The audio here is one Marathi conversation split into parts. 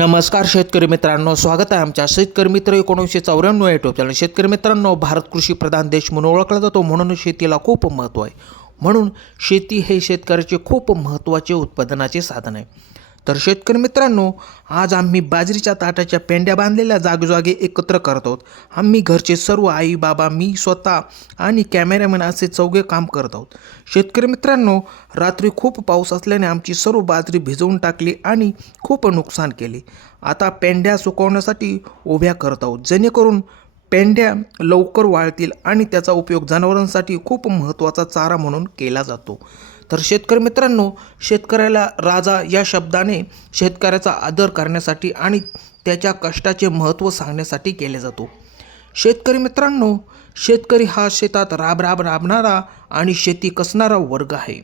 नमस्कार शेतकरी मित्रांनो, स्वागत आहे आमच्या शेतकरी मित्र 1994 या यूट्यूब चॅनल. शेतकरी मित्रांनो, भारत कृषी प्रधान देश म्हणून ओळखला जातो, म्हणून शेतीला खूप महत्त्व आहे. म्हणून शेती हे शेतकऱ्याचे खूप महत्त्वाचे उत्पादनाचे साधन आहे. तर शेतकरी मित्रांनो, आज आम्ही बाजरीच्या ताटाच्या पेंड्या बांधलेल्या जागोजागी एकत्र करत आहोत. आम्ही घरचे सर्व आई बाबा, मी स्वतः आणि कॅमेरामॅन असे चौघे काम करत आहोत. शेतकरी मित्रांनो, रात्री खूप पाऊस असल्याने आमची सर्व बाजरी भिजवून टाकली आणि खूप नुकसान केले. आता पेंड्या सुकवण्यासाठी उभ्या करत आहोत, जेणेकरून पेंड्या लवकर वाळतील आणि त्याचा उपयोग जनावरांसाठी खूप महत्त्वाचा चारा म्हणून केला जातो. तर शेतकरी मित्रांनो, शेतकऱ्याला राजा या शब्दाने शेतकऱ्याचा आदर करण्यासाठी आणि त्याच्या कष्टाचे महत्त्व सांगण्यासाठी केले जातो. शेतकरी मित्रांनो, शेतकरी हा शेतात राबणारा आणि शेती कसणारा वर्ग आहे,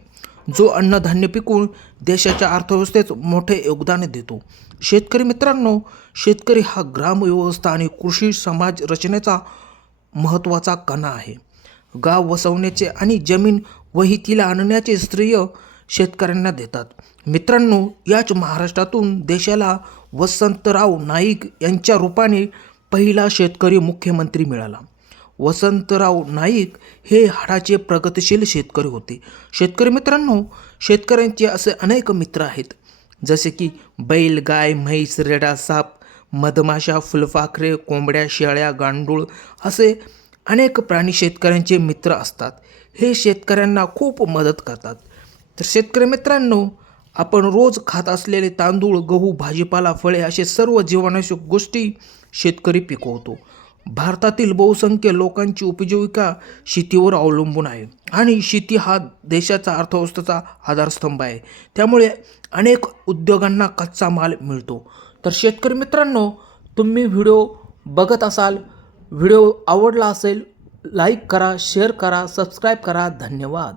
जो अन्नधान्य पिकवून देशाच्या अर्थव्यवस्थेत मोठे योगदान देतो. शेतकरी मित्रांनो, शेतकरी हा ग्रामव्यवस्था आणि कृषी समाज रचनेचा महत्त्वाचा कणा आहे. गाव वसवण्याचे आणि जमीन वहितीला आणण्याचे श्रेय शेतकऱ्यांना देतात. मित्रांनो, याच महाराष्ट्रातून देशाला वसंतराव नाईक यांच्या रूपाने पहिला शेतकरी मुख्यमंत्री मिळाला. वसंतराव नाईक हे हाडाचे प्रगतिशील शेतकरी होते. शेतकरी मित्रांनो, शेतकऱ्यांचे असे अनेक मित्र आहेत, जसे की बैल, गाय, म्हैस, रेडा, साप, मधमाशा, फुलपाखरे, कोंबड्या, शेळ्या, गांडूळ असे अनेक प्राणी शेतकऱ्यांचे मित्र असतात. हे शेतकऱ्यांना खूप मदत करतात. तर शेतकरी मित्रांनो, आपण रोज खात असलेले तांदूळ, गहू, भाजीपाला, फळे असे सर्व जीवनावश्यक गोष्टी शेतकरी पिकवतो. भारतातील बहुसंख्य लोकांची उपजीविका शेतीवर अवलंबून आहे आणि शेती हा देशाचा अर्थव्यवस्थेचा आधारस्तंभ आहे. त्यामुळे अनेक उद्योगांना कच्चा माल मिळतो. तर शेतकरी मित्रांनो, तुम्ही व्हिडिओ बघत असाल, व्हिडिओ आवडला असेल, लाईक करा, शेअर करा, सबस्क्राईब करा. धन्यवाद.